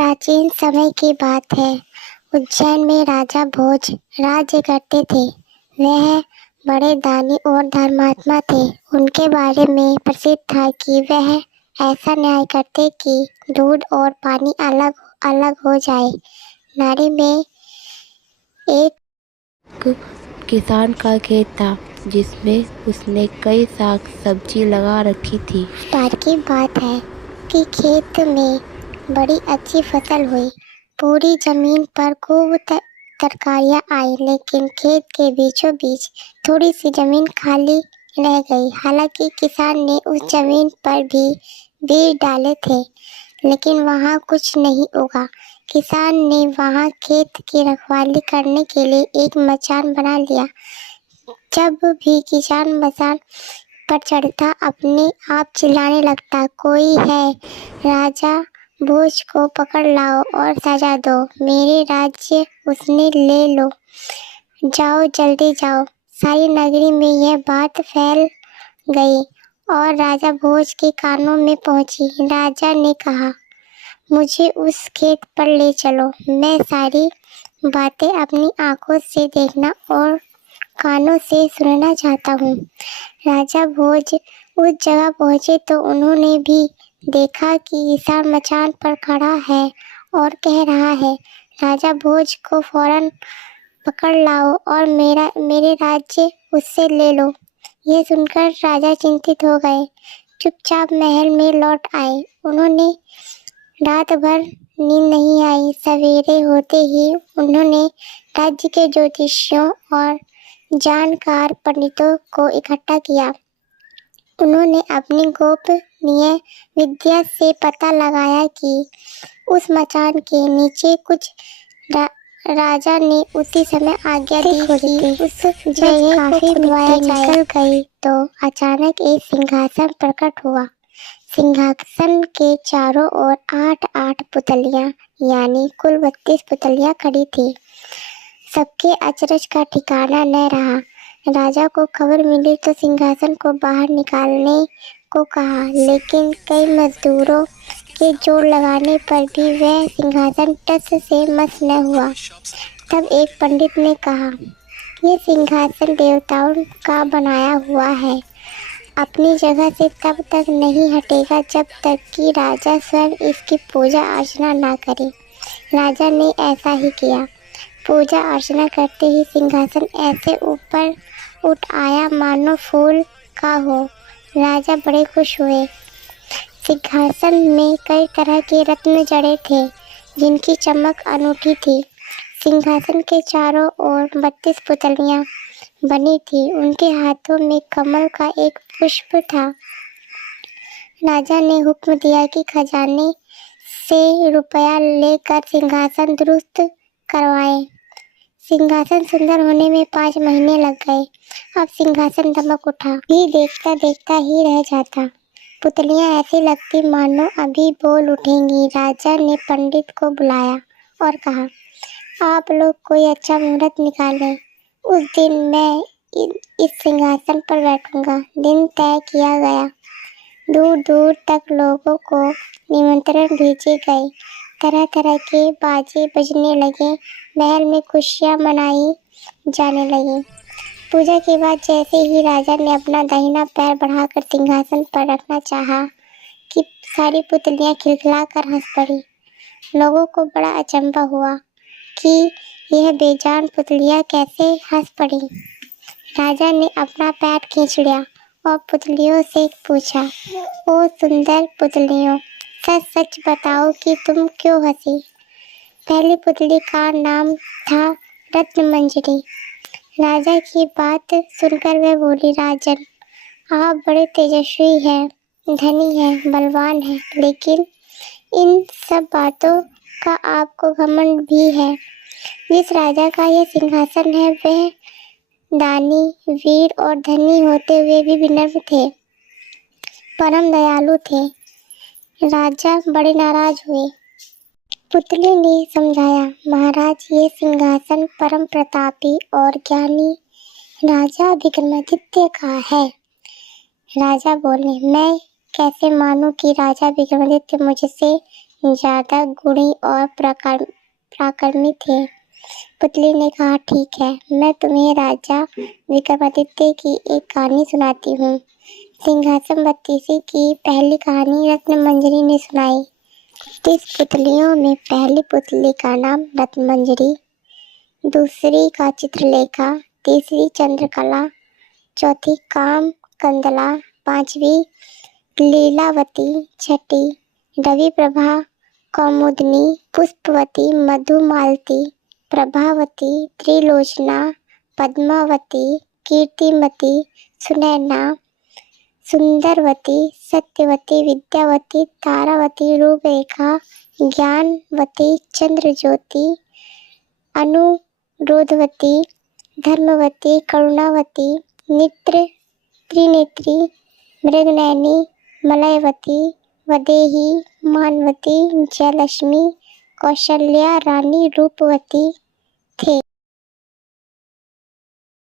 प्राचीन समय की बात है। उज्जैन में राजा भोज राज्य करते थे। वह बड़े दानी और धर्मात्मा थे। उनके बारे में प्रसिद्ध था कि वह ऐसा न्याय करते कि दूध और पानी अलग अलग हो जाए। नारी में एक किसान का खेत था जिसमें उसने कई साग सब्जी लगा रखी थी। बार की बात है कि खेत में बड़ी अच्छी फसल हुई। पूरी जमीन पर खूब तरकारियां आई, लेकिन खेत के बीचों बीच थोड़ी सी जमीन खाली रह गई। हालांकि किसान ने उस जमीन पर भी बीज डाले थे, लेकिन वहां कुछ नहीं उगा। किसान ने वहां खेत की रखवाली करने के लिए एक मचान बना लिया। जब भी किसान मचान पर चढ़ता, अपने आप चिल्लाने लगता, कोई है, राजा भोज को पकड़ लाओ और सजा दो। मेरे राज्य उसने ले लो, जाओ जल्दी जाओ। सारी नगरी में यह बात फैल गई और राजा भोज के कानों में पहुंची। राजा ने कहा, मुझे उस खेत पर ले चलो। मैं सारी बातें अपनी आंखों से देखना और कानों से सुनना चाहता हूँ। राजा भोज उस जगह पहुंचे तो उन्होंने भी देखा कि किसान मचान पर खड़ा है और कह रहा है, राजा भोज को फौरन पकड़ लाओ और मेरे राज्य उससे ले लो। यह सुनकर राजा चिंतित हो गए। चुपचाप महल में लौट आए। उन्होंने रात भर नींद नहीं आई। सवेरे होते ही उन्होंने राज्य के ज्योतिषियों और जानकार पंडितों को इकट्ठा किया। उन्होंने अपनी गोपनीय विद्या से पता लगाया कि उस मचान के नीचे कुछ राजा ने उसी समय आज्ञा दी कि उस जगह को खुदवाया निकल गई तो अचानक एक सिंहासन प्रकट हुआ। सिंहासन के चारों ओर 8-8 पुतलियां यानी कुल 32 पुतलियां खड़ी थी। सबके अचरज का ठिकाना न रहा। राजा को खबर मिली तो सिंहासन को बाहर निकालने को कहा, लेकिन कई मजदूरों के जोर लगाने पर भी वह सिंहासन टस से मस न हुआ। तब एक पंडित ने कहा, यह सिंहासन देवताओं का बनाया हुआ है, अपनी जगह से तब तक नहीं हटेगा जब तक कि राजा स्वयं इसकी पूजा अर्चना ना करे। राजा ने ऐसा ही किया। पूजा अर्चना करते ही सिंहासन ऐसे ऊपर उठ आया मानो फूल का हो। राजा बड़े खुश हुए। सिंहासन में कई तरह के रत्न जड़े थे, जिनकी चमक अनूठी थी। सिंहासन के चारों ओर 32 पुतलियां बनी थी। उनके हाथों में कमल का एक पुष्प था। राजा ने हुक्म दिया कि खजाने से रुपया लेकर सिंहासन दुरुस्त करवाए। सिंहासन सुंदर होने में 5 महीने लग गए। अब सिंहासन दमक उठा भी देखता देखता ही रह जाता। पुतलियां ऐसी लगती मानो अभी बोल उठेंगी। राजा ने पंडित को बुलाया और कहा, आप लोग कोई अच्छा मुहूर्त निकालें। उस दिन मैं इस सिंहासन पर बैठूंगा। दिन तय किया गया। दूर दूर तक लोगों को निमंत्रण भेजे गए। तरह तरह के बाजे बजने लगे। महल में खुशियां मनाई जाने लगी। पूजा के बाद जैसे ही राजा ने अपना दाहिना पैर बढ़ाकर सिंहासन पर रखना चाहा कि सारी पुतलियां खिलखिलाकर हंस पड़ी। लोगों को बड़ा अचंभा हुआ कि यह बेजान पुतलियां कैसे हंस पड़ी। राजा ने अपना पैर खींच लिया और पुतलियों से पूछा, ओ सुंदर पुतलियों, सच सच बताओ कि तुम क्यों हंसी। पहली पुतली का नाम था रत्नमंजरी। राजा की बात सुनकर वह बोली, राजन, आप बड़े तेजस्वी हैं, धनी हैं, बलवान हैं, लेकिन इन सब बातों का आपको घमंड भी है। जिस राजा का यह सिंहासन है वह दानी, वीर और धनी होते हुए भी विनम्र थे, परम दयालु थे। राजा बड़े नाराज हुए। पुतली ने समझाया, महाराज, ये सिंहासन परम प्रतापी और ज्ञानी राजा विक्रमादित्य का है। राजा बोले, मैं कैसे मानूं कि राजा विक्रमादित्य मुझसे ज्यादा गुणी और पराक्रमी थे। पुतली ने कहा, ठीक है, मैं तुम्हें राजा विक्रमादित्य की एक कहानी सुनाती हूँ। सिंहासन बत्तीसी की पहली कहानी रत्नमंजरी ने सुनाई। 30 पुतलियों में पहली पुतली का नाम रत्नमंजरी, दूसरी का चित्रलेखा, तीसरी चंद्रकला, चौथी काम कंदला, पांचवी लीलावती, छठी रवि प्रभा, कौमुदनी, पुष्पवती, मधुमालती, प्रभावती, त्रिलोचना, पद्मावती, कीर्तिमती, सुनैना, सुंदरवती, सत्यवती, विद्यावती, तारावती, रूपरेखा, ज्ञानवती, चंद्रज्योति, अनुरोधवती, धर्मवती, करुणावती, त्रिनेत्री, मृगनयनी, मलयवती, वदेही, मानवती, जयलक्ष्मी, कौशल्या रानी, रूपवती थे।